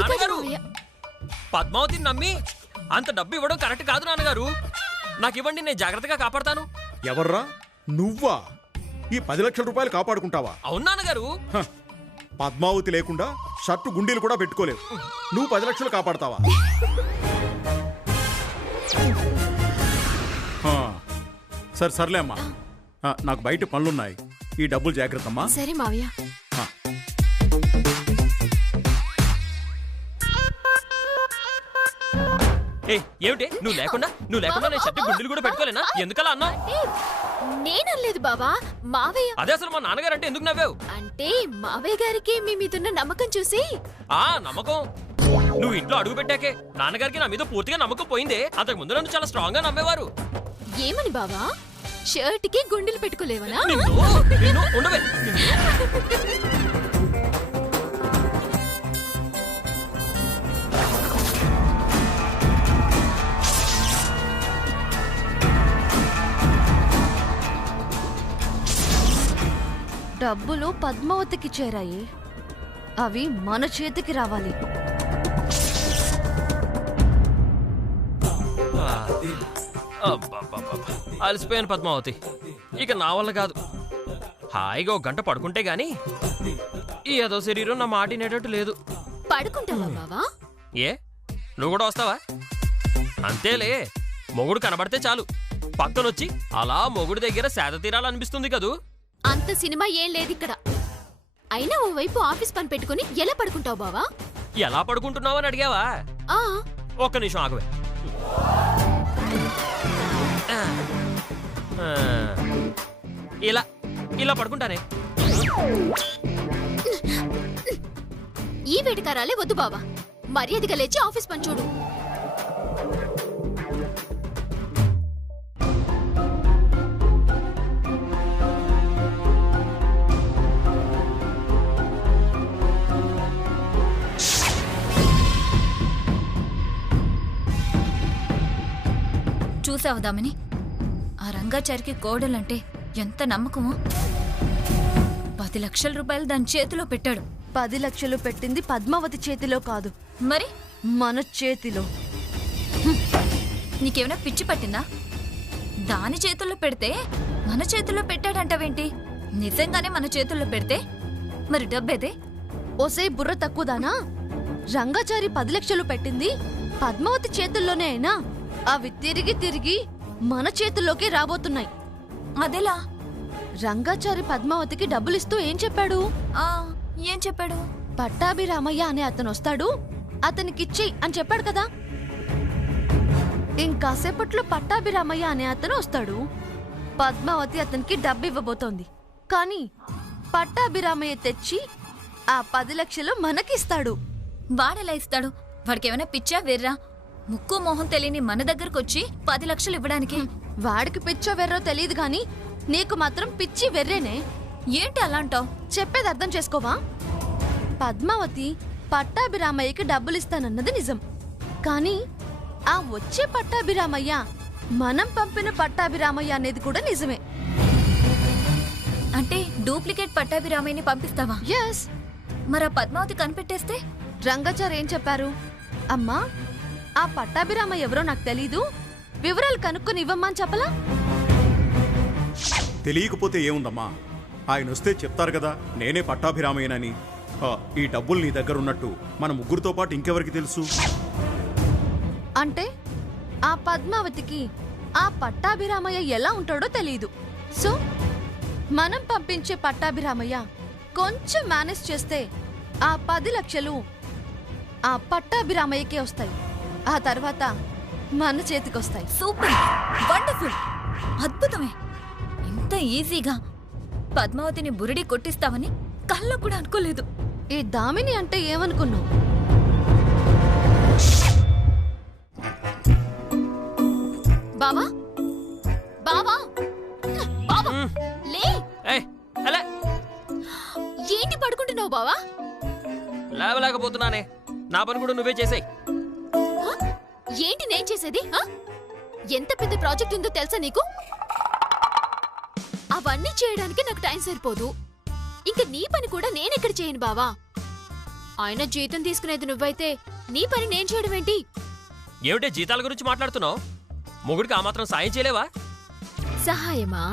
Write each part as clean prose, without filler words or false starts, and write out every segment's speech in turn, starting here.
నాన్నగారు పద్మావతిని నమ్మి అంత డబ్బు ఇవ్వడం కరెక్ట్ కాదు నాన్నగారు. నాకు ఇవ్వండి, నేను జాగ్రత్తగా కాపాడతాను. ఎవర్రా నువ్వా? ఈ 10 లక్షల రూపాయలు కాపాడుకుంటావా? అవును నాన్నగారు. పద్మావతి లేకుండా షర్టు గుండీలు కూడా పెట్టుకోలేవు, నువ్వు 10 లక్షలు కాపాడతావా? సర్లే అమ్మా, నాకు బయట పనులున్నాయి, ఈ డబ్బులు జాగ్రత్త అమ్మా. సరే మావయ్య. ఏమిటి నువ్వు లేకుండా నేను షర్టు గుండీలు కూడా పెట్టుకోలేనా? ఎందుకలా అన్నా? నేనలేదు బావా, మావయ్య. అదే అసలు మా నాన్నగారు అంటే ఎందుకు నవ్వావు? అంటే మావయ్య గారికి మీ మీదున్న నమ్మకం చూసి. నమ్మకం? నువ్వు ఇంట్లో అడుగు పెట్టాకే నాన్నగారికి నా మీద పూర్తిగా నమ్మకం పోయిందే. అంతకు ముందు నన్ను చాలా స్ట్రాంగ్ గా నమ్మేవారు. ఏమని బావా? షర్ట్ కి గుండెలు పెట్టుకోలేవనా? ఉండవే. డబ్బులు పద్మావతికి చేరాయి, అవి మన చేతికి రావాలి. అలసిపోయాను పద్మావతి, ఇక నా వల్ల కాదు. హాయిగా 1 గంట పడుకుంటే గాని ఈ ఏదో శరీరం నా మాట వినేటట్టు లేదు. పడుకుంటావా బావా? ఏ నువ్వు కూడా వస్తావా? అంతేలే, మొగుడు కనబడితే చాలు పక్కనొచ్చి అలా మొగుడు దగ్గర సేద తీరాలనిపిస్తుంది కదూ. అంత సినిమా ఏం లేదు ఇక్కడ. అయినా ఓ వైపు ఆఫీస్ పని పెట్టుకుని ఎలా పడుకుంటావు బావా? ఎలా పడుకుంటున్నావని అడిగావా? ఒక్క నిమిషం ఆగవే. ఇలా ఇలా పడుకుంటానే. ఈ వేటకారాలే వద్దు బావా, మర్యాదగా లేచి ఆఫీస్ పని చూడు. చూసావుదామని ఆ రంగాచారికి కోడలంటే ఎంత నమ్మకమో. 10 లక్షల రూపాయలు దాని చేతిలో పెట్టాడు. 10 లక్షలు పెట్టింది పద్మావతి చేతిలో కాదు, మరి మన చేతిలో. నీకేమైనా పిచ్చి పట్టిందా? దాని చేతుల్లో పెడితే మన చేతుల్లో పెట్టాడంటావేంటి? నిజంగానే మన చేతుల్లో పెడితే మరి డబ్బేదే? ఓసే బుర్ర తక్కువదానా? రంగాచారి 10 లక్షలు పెట్టింది పద్మావతి చేతుల్లోనే అయినా అవి తిరిగి తిరిగి మన చేతుల్లోకి రాబోతున్నాయి. అదెలా? రంగాచారి పద్మావతికి డబ్బులిస్తూ ఏం చెప్పాడు? ఏం చెప్పాడు? పట్టాభిరామయ్య అనే అతను వస్తాడు, అతనికిచ్చి అని చెప్పాడు కదా. ఇంకాసేపట్లో పట్టాభిరామయ్య అనే అతను వస్తాడు, పద్మావతి అతనికి డబ్బు ఇవ్వబోతోంది. కానీ పట్టాభిరామయ్య తెచ్చి ఆ 10 లక్షలు మనకిస్తాడు. వాడెలా ఇస్తాడు? వాడికేమైనా పిచ్చా వెర్రా? ముక్కు మొహం తెలియని మన దగ్గరకొచ్చి 10 లక్షలు ఇవ్వడానికి? వాడికి పిచ్చో వెర్రో తెలియదు గాని నీకు మాత్రం పిచ్చి వెర్రేనే. ఏంటి అలా అంటావు? చెప్పేది అర్థం చేసుకోవా? పద్మావతి పట్టాభిరామయ్యకి డబ్బులిస్తానన్నది నిజం, కానీ ఆ వచ్చే పట్టాభిరామయ్య మనం పంపిన పట్టాభిరామయ్య అనేది కూడా నిజమే. అంటే డూప్లికేట్ పట్టాభిరామయ్యని పంపిస్తావా? ఎస్. మరి ఆ పద్మావతి కనిపెట్టేస్తే? రంగాచారి ఏం చెప్పారు? అమ్మా, ఆ పట్టాభిరామయ్య ఎవరో నాకు తెలీదు, వివరాలు కనుక్కొని ఇవ్వమ్మని చెప్పలా? తెలియకపోతే ఏముందమ్మా, ఆయన వస్తే చెప్తారు కదా నేనే పట్టాభిరామయ్యనని. ఈ డబ్బులు నీ దగ్గర ఉన్నట్టు మన ముగ్గురితో పాటు ఇంకెవరికి తెలుసు? అంటే ఆ పద్మావతికి ఆ పట్టాభిరామయ్య ఎలా ఉంటాడో తెలీదు. సో మనం పంపించే పట్టాభిరామయ్య కొంచెం మేనేజ్ చేస్తే ఆ 10 లక్షలు ఆ పట్టాభిరామయ్యకే వస్తాయి. ఆ తర్వాత మన చేతికొస్తాయి. సూపర్, వండర్ఫుల్, అద్భుతమే. ఇంత ఈజీగా పద్మావతిని బురిడి కొట్టిస్తావని కల్లో కూడా అనుకోలేదు. ఈ దామిని అంటే ఏమనుకున్నావు? బావా, బావా, బావా, లే. ఏంటి పడుకుంటున్నావు బావా? లేవలేకపోతున్నానే, నా పని కూడా నువ్వే చేసేయ్. ఏంటి నేను చేసేది? ఎంత పెద్ద ప్రాజెక్ట్ ఉందో తెలుసా నీకు? అవన్నీ చేయడానికి నాకు టైం సరిపోదు. ఇంకా నీ పని కూడా నేనెక్కడ చేయను బావా. ఆయన జీతం తీసుకునేది నువ్వైతే నీ పని నేను చేయడం ఏంటి? ఏమిటే జీతాల గురించి మాట్లాడుతున్నావు? మొగుడికి ఆ మాత్రం సాయం చేయలేవా? సహాయమా?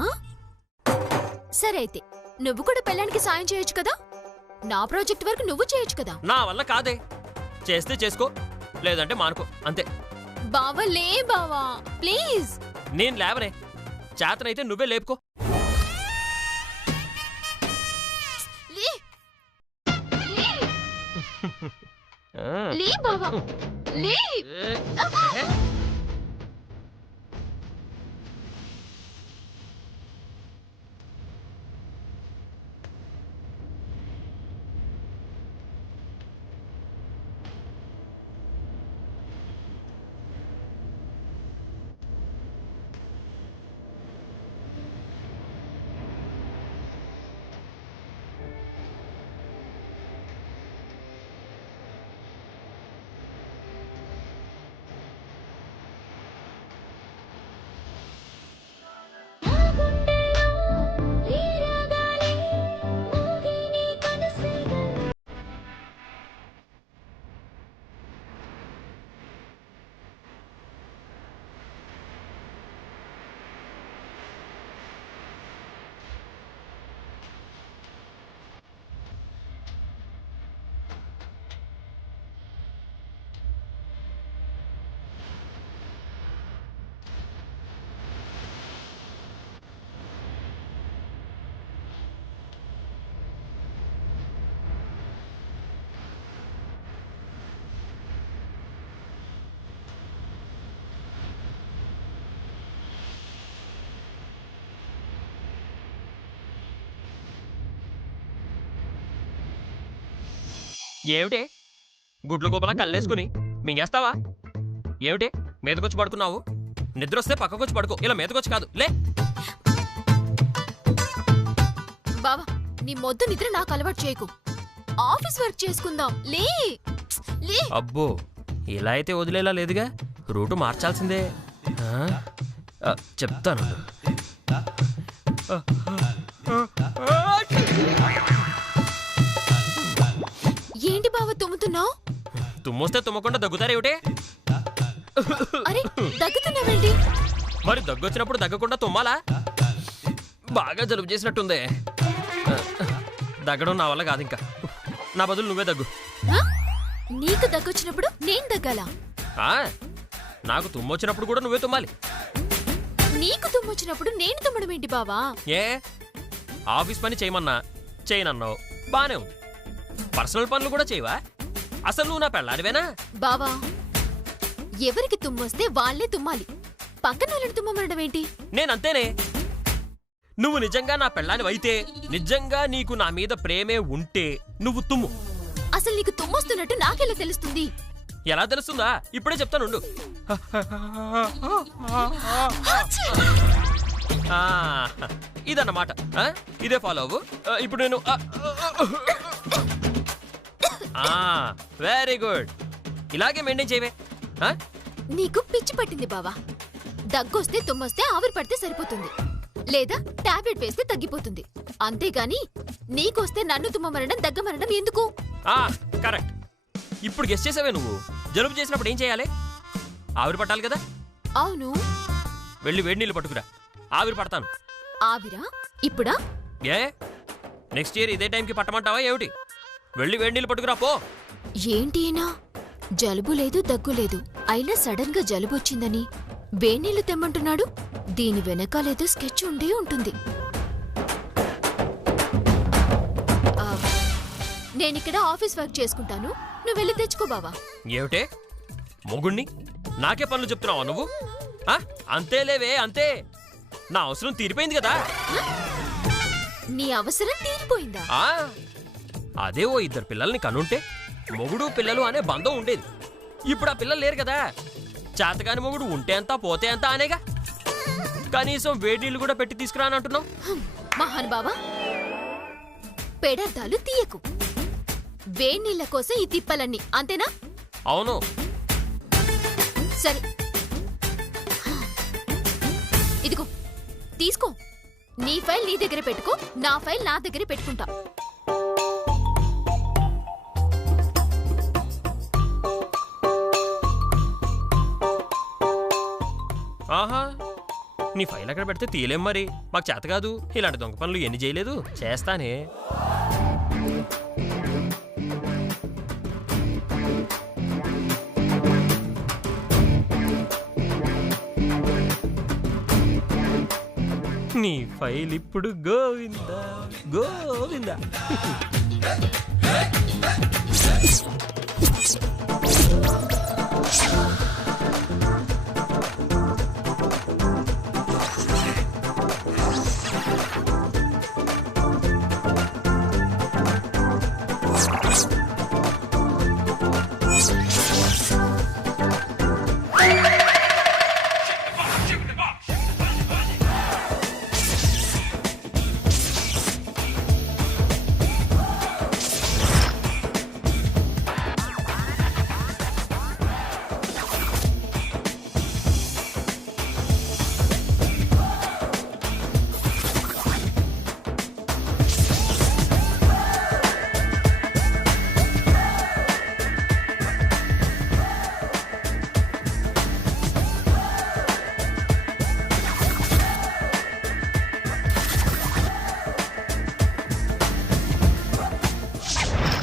సరే అయితే నువ్వు కూడా పెళ్ళానికి సాయం చేయొచ్చు కదా. నా ప్రాజెక్ట్ వరకు నువ్వు చేయొచ్చు కదా. నా వల్ల కాదే. చేస్తే చేసుకో, లేదంటే మానుకో, అంతే. బావా లే బావా ప్లీజ్. నేను లేవనే. చేతనైతే నువ్వే లేపుకో. లే లే బావా లే. ఏమిటే గుడ్లు గోపలా కళ్ళేసుకుని మింగేస్తావా? ఏమిటే మీదకొచ్చి పడుకున్నావు? నిద్రొస్తే పక్కకొచ్చి పడుకో, ఇలా మీదకొచ్చి కాదు. లే. బావా నీ మొద్దు నిద్ర నాకు అలవాటు చేయకు. ఆఫీస్ వర్క్ చేసుకుందాం. లే లే. అబ్బో, ఇలా అయితే వదిలేలా లేదుగా. రూటు మార్చాల్సిందే. చెప్తాను. ఏంటి బావా తుమ్ముతున్నావు? తుమ్మొస్తే తుమ్మకుండా దగ్గుతారేమిటే? అరే దగ్గుతున్నావేంటి? మరి దగ్గొచ్చినప్పుడు దగ్గకుండా తుమ్మాలా? బాగా జలుబు చేసినట్టుందే. దగ్గడం నా వల్ల కాదు ఇంకా. నా బదులు నువ్వే దగ్గు. నీకు దగ్గొచ్చినప్పుడు నేను దగ్గాలా? నాకు తుమ్మొచ్చినప్పుడు కూడా నువ్వే తుమ్మాలి. నీకు తుమ్మొచ్చినప్పుడు నేను తుమ్మడం ఏంటి బావా? ఏ ఆఫీస్ పని చేయమన్నా చేయనన్నావు, బానే ఉంది. పర్సనల్ పనులు కూడా చేయవా? అసలు నువ్వు నా పెళ్ళానివేనా? బావా ఎవరికి తుమ్మొస్తే వాళ్ళే తుమ్మాలి. పక్కన వాళ్ళని తుమ్మమనడం ఏంటి? నేనంతేనే. నువ్వు నిజంగా నా పెళ్ళానివైతే, నిజంగా నీకు నా మీద ప్రేమే ఉంటే నువ్వు తుమ్ము. అసలు నీకు తుమ్మొస్తున్నట్టు నాకెలా తెలుస్తుంది? ఎలా తెలుస్తుందా? ఇప్పుడే చెప్తానుండు. ఇదన్నమాట. ఇదే ఫాలో అవ్వు. ఇప్పుడు నేను వెరీ గుడ్. ఇలాగే మెయింటైన్ చేయవే. నీకు పిచ్చి పట్టింది బావా. దగ్గొస్తే తుమ్మొస్తే ఆవిరి పడితే సరిపోతుంది, లేదా టాబ్లెట్ వేస్తే తగ్గిపోతుంది. అంతేగాని నీకొస్తే నన్ను తుమ్మమనడం దగ్గమనడం ఎందుకు? కరెక్ట్. ఇప్పుడు గెస్ చేసావే నువ్వు. జలుబు చేసినప్పుడు ఏం చేయాలి? ఆవిరి పట్టాలి కదా. అవును. వెళ్ళి వేడి నీళ్ళు పట్టుకురా, ఆవిరి పడతాను. ఆవిరా ఇప్పుడా? ఏ నెక్స్ట్ ఇయర్ ఇదే టైంకి పట్టమంటావా ఏమిటి? వెళ్ళి వేడి నీళ్ళు పట్టుకురా పో. ఏంటినా జలుబు లేదు దగ్గు లేదు, అయినా సడన్ గా జలుబు వచ్చిందని వేణీళ్లు తెమ్మంటున్నాడు. దీని వెనకాలేదో స్కెచ్ ఉండి ఉంటుంది. నేనిక్కడ ఆఫీస్ వర్క్ చేసుకుంటాను, నువ్వు వెళ్ళి తెచ్చుకో బావా. ఏమిటే మొగుణ్ణి నాకే పనులు చెప్తున్నావా నువ్వు? అంతేలేవే, అంతే. నా అవసరం తీరిపోయింది కదా. నీ అవసరం తీరిపోయిందా? అదే ఓ ఇద్దరు పిల్లల్ని కనుంటే మొగుడు పిల్లలు అనే బంధం ఉండేది. ఇప్పుడు ఆ పిల్లలు లేరు కదా. చేతగాని మొగుడు ఉంటే అంతా పోతే అంతా అనేగా. కనీసం వేడి నీళ్ళు కూడా పెట్టి తీసుకురానంటున్నావు. మహాన్ బావా, పెడర్థాలు తీయకు. వేణీళ్ల కోసం ఈ తిప్పలన్నీ, అంతేనా? అవును. సరే ఇదిగో తీసుకో. నీ ఫైల్ నీ దగ్గర పెట్టుకో, నా ఫైల్ నా దగ్గర పెట్టుకుంటా. ఆహా, నీ ఫైల్ అక్కడ పెడితే తీయలేం మరి. మాకు చేత కాదు, ఇలాంటి దొంగ పనులు ఎన్ని చేయలేదు. చేస్తానే. నీ ఫైల్ ఇప్పుడు గోవిందా గోవిందా.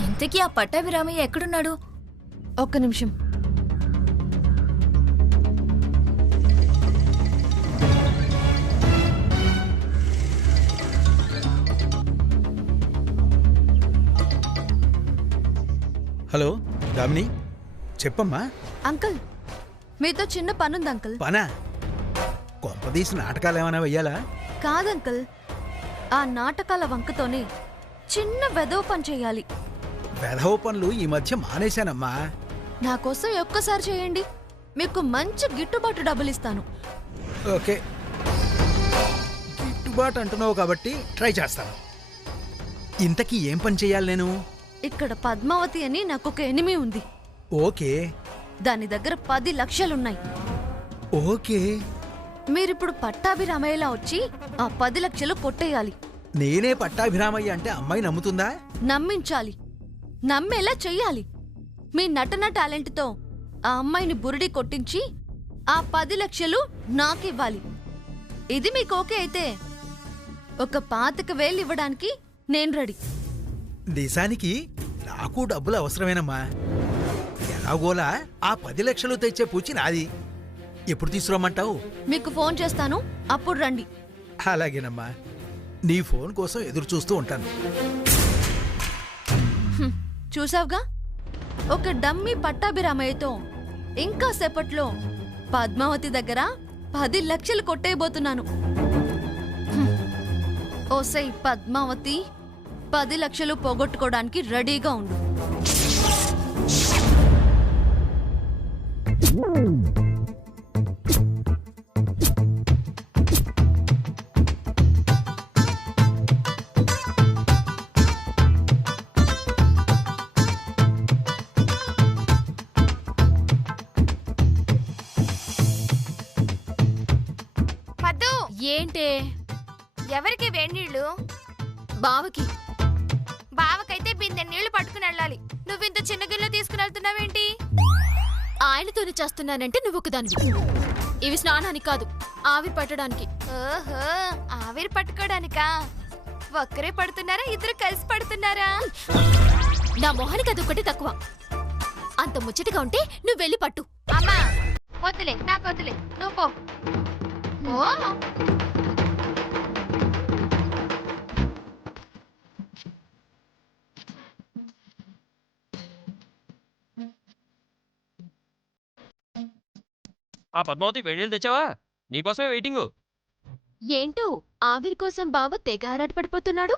ఇంతకీ ఆ పట్టాభిరామయ్య ఎక్కడున్నాడు? ఒక్క నిమిషం. హలో దామిని, చెప్పమ్మా. అంకుల్, మీతో చిన్న పనుంది అంకుల్. పనా? కొంపదీసి నాటకాలు ఏమైనా వెయ్యాలా? కాదంకుల్, ఆ నాటకాల వంకతోనే చిన్న వెదవ పని చేయాలి. వెధవ పనులు ఈ మధ్య మానేశానమ్మా. నా కోసం ఒక్కసారి చేయండి, మీకు మంచి గిట్టుబాటు డబ్బులు ఇస్తాను. ఓకే, గిట్టుబాటు అంటున్నావు కాబట్టి ట్రై చేస్తాను. ఇంతకీ ఏం పని చేయాలి నేను? ఇక్కడ పద్మావతి అని నాకు ఒక ఎనిమి ఉంది. ఓకే. దాని దగ్గర 10 లక్షలున్నాయి. ఓకే. మీరిప్పుడు పట్టాభిరామయ్యలా వచ్చి ఆ 10 లక్షలు కొట్టేయాలి. నేనే పట్టాభిరామయ్య అంటే అమ్మాయి నమ్ముతుందా? నమ్మించాలి, నమ్మేలా చెయ్యాలి. మీ నటన టాలెంట్తో ఆ అమ్మాయిని బురిడి కొట్టించి ఆ 10 లక్షలు నాకివ్వాలి. ఇది మీకు ఓకే అయితే ఒక 25,000 ఇవ్వడానికి నేను రెడీ. నిజానికి నాకు డబ్బులు అవసరమేనమ్మా. ఎలాగోలా ఆ 10 లక్షలు తెచ్చే పూచి నాది. ఎప్పుడు తీసుకురమ్మంటావు? మీకు ఫోన్ చేస్తాను, అప్పుడు రండి. అలాగేనమ్మా, నీ ఫోన్ కోసం ఎదురు చూస్తూ ఉంటాను. చూసావుగా, ఒక డమ్మీ పట్టాభిరామయ్యతో ఇంకా సేపట్లో పద్మావతి దగ్గర 10 లక్షలు కొట్టేయబోతున్నాను. ఓసై పద్మావతి, 10 లక్షలు పోగొట్టుకోవడానికి రెడీగా ఉండు. పద్దు, ఏంటే? ఎవరికి వేడి నీళ్లు? బావకి. బావకైతే బిందె నీళ్లు పట్టుకుని వెళ్ళాలి. నువ్వింత చిన్న గిన్నె తీసుకుని వెళ్తున్నావేంటి? ఆయనతోనే చేస్తున్నానంటే నువ్వు ఒకదానివి. ఇవి స్నానానికి కాదు, ఆవిరి పట్టడానికి. ఓహో, ఆవిరి పట్టుకోడానికా? ఒక్కరే పడుతున్నారా, ఇద్దరు కలిసి పడుతున్నారా? నా మొహానికి అదొక్కటి తక్కువ. అంత ముచ్చటగా ఉంటే నువ్వు వెళ్ళి పట్టు. అమ్మా వద్దులే, నాకు వద్దులే, నువ్వు పో. ఓ ఆ పద్మావతి వేడినీళ్ళు తెచ్చావా? నీకోసమే వెయిటింగు. ఏంటో ఆవిరి కోసం బావ తెగ ఆరాటపడిపోతున్నాడు.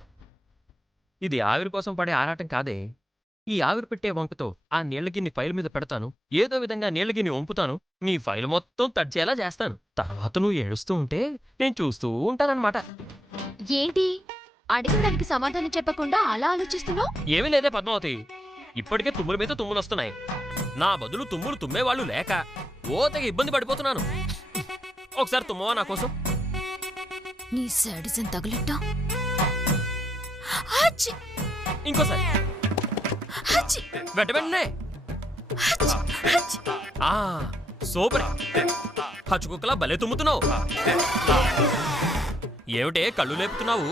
ఇది ఆవిరి కోసం పడే ఆరాటం కాదే. ఈ ఆవిరి పెట్టే వంకతో ఆ నీళ్ళకి నీ ఫైల్ మీద పెడతాను. ఏదో విధంగా నీళ్ళకి నీ వంపుతాను. నీ ఫైల్ మొత్తం తడిచేలా చేస్తాను. తర్వాత నువ్వు ఏడుస్తూ ఉంటే నేను చూస్తూ ఉంటానన్నమాట. ఏంటి అడిగిన దానికి సమాధానం చెప్పకుండా అలా ఆలోచిస్తున్నావు? ఏమీ లేదే పద్మావతి, ఇప్పటికే తుమ్ముల మీద తుమ్ములు వస్తున్నాయి. నా బదులు తుమ్ములు తుమ్మేవాళ్ళు లేక ఓ తెగ ఇబ్బంది పడిపోతున్నాను. ఒకసారి తుమ్మవా నా కోసం? నీ సాడిజం తగులట్ట. ఇంకోసారి వెంట వెంటనే. సూపర్. హచ్చుకుక్కలా భలే తుమ్ముతున్నావు. ఏమిటే కళ్ళు లేపుతున్నావు?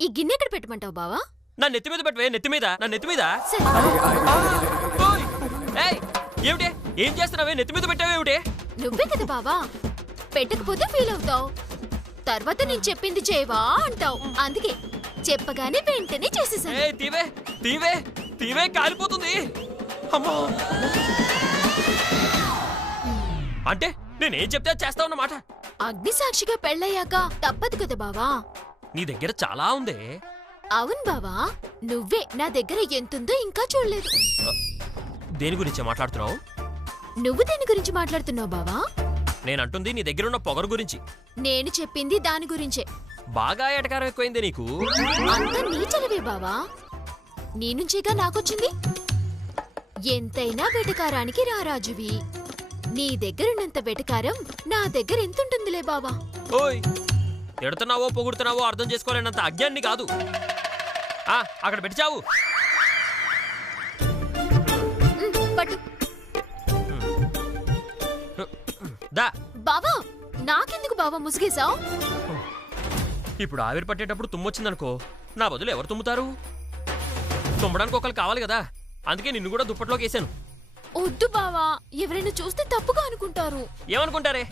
ఈ గిన్నె ఎక్కడ పెట్టమంటావు బావా? నా నెత్తి మీద పెట్టవే, నెత్తి మీద, నా నెత్తి మీద. సరే. ఓయ్! ఏయ్! ఏమిటే ఏం చేస్తున్నావే? నెత్తి మీద పెట్టావేమిటే? నువ్వే కదా బావా, పెట్టకపోతే ఫీల్ అవుతావు, తర్వాత నేను చెప్పింది చేయవా అంటావు. అందుకే చెప్పగానే వెంటనే చేసేసాను. ఏయ్ తీవే తీవే తీవే, కాలిపోతుంది. అమ్మా! అంటే నేనేం చెప్తే చేస్తావన్నమాట. అగ్ని సాక్షిగా పెళ్ళయ్యాక తప్పదు కదా బావా. నీ దగ్గర చాలా ఉందే. అవును బావా, నువ్వే నా దగ్గర ఎంతుందో ఇంకా చూడలేదు. దేని గురించి మాట్లాడుతున్నావు? నువ్వు దేని గురించి మాట్లాడుతున్నావు బావా? నేనంటుంది నీ దగ్గరున్న పొగరు గురించి. నేను చెప్పింది దాని గురించే. బాగా ఎటకారం ఎక్కువైంది నీకు. అంతా నీ చలవే బావా, నీ నుంచేగా నాకొచ్చింది. ఎంతైనా వెటకారానికి రారాజువి. నీ దగ్గరున్నంత వెటకారం నా దగ్గర ఎంతుంటుందిలే బావా. ఓయ్! ఎడుతున్నావో పొగుడుతున్నావో అర్థం చేసుకోలేనంత అజ్ఞాన్ని కాదు. అక్కడ పెట్టిచావు. పట్టు దా. బావా, నాకెందుకు బావా ముసుగేశావు? ఇప్పుడు ఆవిరి పట్టేటప్పుడు తుమ్మొచ్చిందనుకో, నా బదులు ఎవరు తుమ్ముతారు? తుమ్మడానికి ఒకరు కావాలి కదా, అందుకే నిన్ను కూడా దుప్పట్లోకి వేసాను. వద్దు బావా, ఎవరైనా చూస్తే తప్పుగా అనుకుంటారు. ఏమనుకుంటారే?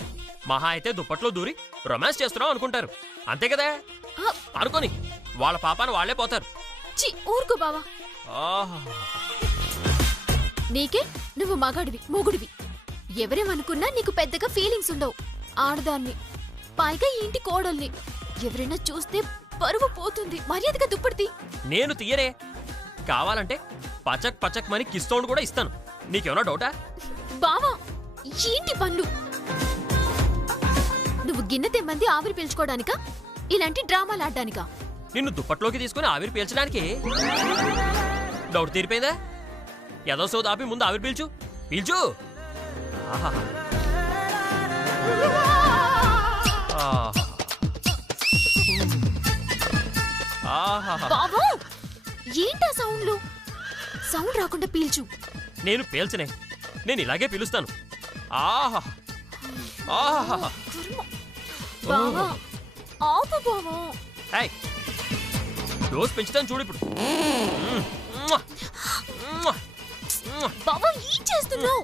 మహా అయితే దుప్పట్లో దూరి రొమాన్స్ చేస్తున్నావు అనుకుంటారు, అంతే కదా? అనుకోని వాళ్ళ పాపాన వాళ్లే పోతారు. చి ఊరుకో బావా. ఆహా! నీకే నువ్వు మగాడివి, మొగుడివి. ఎవరేమనుకున్నా నీకు పెద్దగా ఫీలింగ్స్ ఉండవు. ఆడదాన్ని, పైగా ఈ ఇంటి కోడల్ని, ఎవరైనా చూస్తే పరువు పోతుంది. మర్యాదగా దుప్పటి. నేను తీయరే. కావాలంటే పచక్ పచక్ మని కిస్తోండు కూడా ఇస్తాను. నీకేమన్నా డౌటా? బావా, ఏంటి పనులు? నువ్వు గిన్నె తెమ్మంది ఆవిరి పీల్చుకోవడానికా, ఇలాంటి డ్రామాలు ఆడడానికా? నిన్ను దుప్పట్లోకి తీసుకుని ఆవిరి పీల్చడానికి. డౌట్ తీరిపోయిందా? ఏదో సోది ఆపి ముందు ఆవిరి పీల్చు, పీల్చు. ఆహా! బావా, ఏంటా సౌండ్లు? సౌండ్ రాకుండా పీల్చు. నేను పీల్చనే, నేను ఇలాగే పీలుస్తాను. ఆహా! ఆహా! బావా, ఆపు బావా. ఏయ్, డోస్ పెంచుతాను చూడు ఇప్పుడు. బావా, ఏం చేస్తున్నావు?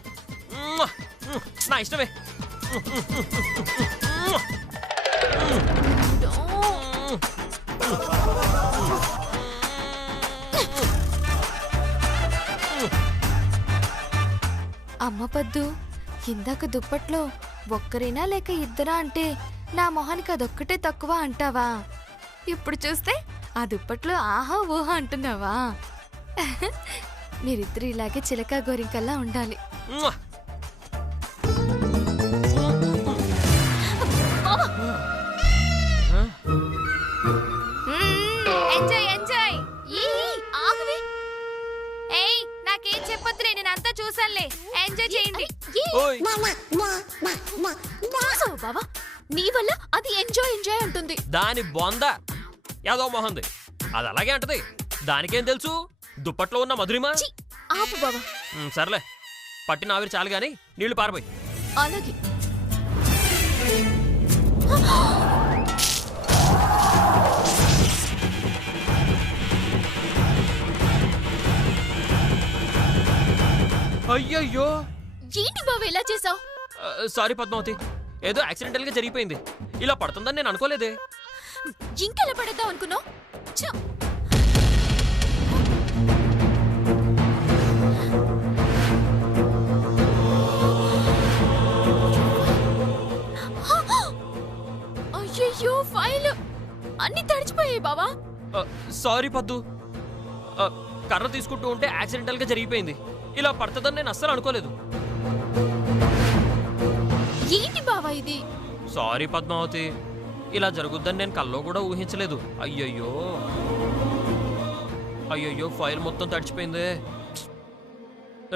నా ఇష్టమే. అమ్మ పద్దు, ఇందాక దుప్పట్లో ఒక్కరైనా లేక ఇద్దరా అంటే నా మొహానికి అదొక్కటే తక్కువ అంటావా? ఇప్పుడు చూస్తే ఆ దుప్పట్లో ఆహా ఊహా అంటున్నావా? మీరిద్దరు ఇలాగే చిలకా గోరింకల్లా ఉండాలి. Enjoy enjoy. ఆగవే. ఏయ్, నాకేం చెప్పొద్దులే, నేను అంతా చూసానులే. ఎంజాయ్ చేయండి. ఓయ్! చూసావా బావా, నీ వల్ల అది ఎంజాయ్ ఎంజాయ్ అంటుంది. దాని బొంద ఏదో మొహంది, అది అలాగే అంటది. దానికేం తెలుసు దుప్పట్లో ఉన్న మధురిమ? చి, ఆపు బావా. సర్లే, పట్టిన ఆవిరి చాలు గాని నీళ్లు పారిపోయి. అలాగే. అయ్యయ్యో! ఏంటి బావ ఇలా చేసావు? సారీ పద్మావతి, ఏదో యాక్సిడెంటల్ గా జరిగిపోయింది. ఇలా పడుతుందని నేను అనుకోలేదే. ఇంకెలా పడేద్దాం అనుకున్నావు? అయ్యయ్యో, ఫైల్ అన్ని తడిచిపోయాయి బావా. సారీ పద్దు, కర్ర తీసుకుంటూ ఉంటే యాక్సిడెంటల్ గా జరిగిపోయింది. ఇలా పడుతుందని నేను అస్సలు అనుకోలేదు. ఏంటి బావా ఇది? సారీ పద్మావతి, ఇలా జరుగుద్దని నేను కల్లో కూడా ఊహించలేదు. అయ్యయ్యో అయ్యయ్యో, ఫైల్ మొత్తం తడిచిపోయిందే.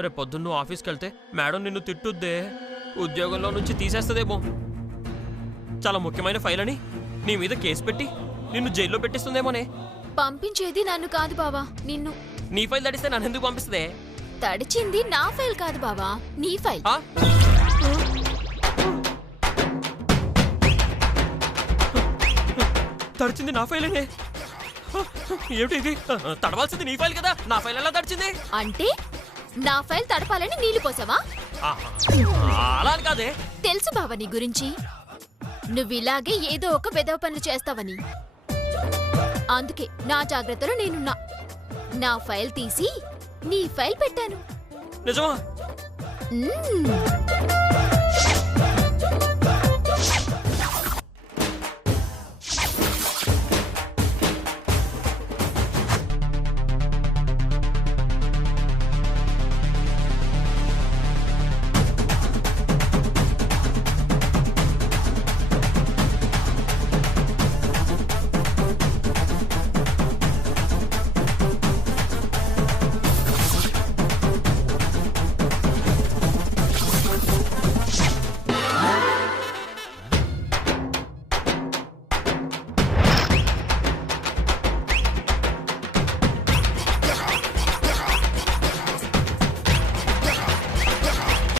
రేపు పొద్దున్న నువ్వు ఆఫీస్కి వెళ్తే మేడం నిన్ను తిట్టుద్దే, ఉద్యోగంలో నుంచి తీసేస్తుందేమో. చాలా ముఖ్యమైన ఫైల్ అని నీ మీద కేసు పెట్టి నిన్ను జైల్లో పెట్టిస్తుందేమోనే. పంపించేది నన్ను కాదు బావా, నిన్ను. నీ ఫైల్ తడిస్తే నన్ను ఎందుకు పంపిస్తుందే? తడిచింది నా ఫైల్ కాదు బావా, నీ ఫైల్. ఆ? తడిచింది నా ఫైలేనే. ఏమిటి ఇది? తడవాల్సింది నీ ఫైల్ కదా, నా ఫైల్ ఎలా తడిచింది? అంటే నా ఫైల్ తడపాలని నీళ్లు పోసావా? అలా అని కాదే. తెలుసు బావా నీ గురించి, నువ్విలాగే ఏదో ఒక వెధవ పనులు చేస్తావని. అందుకే నా జాగ్రత్తలో నేనున్నా. నా ఫైల్ తీసి నీ ఫైల్ పెట్టాను. నిజమా? మ్మ్.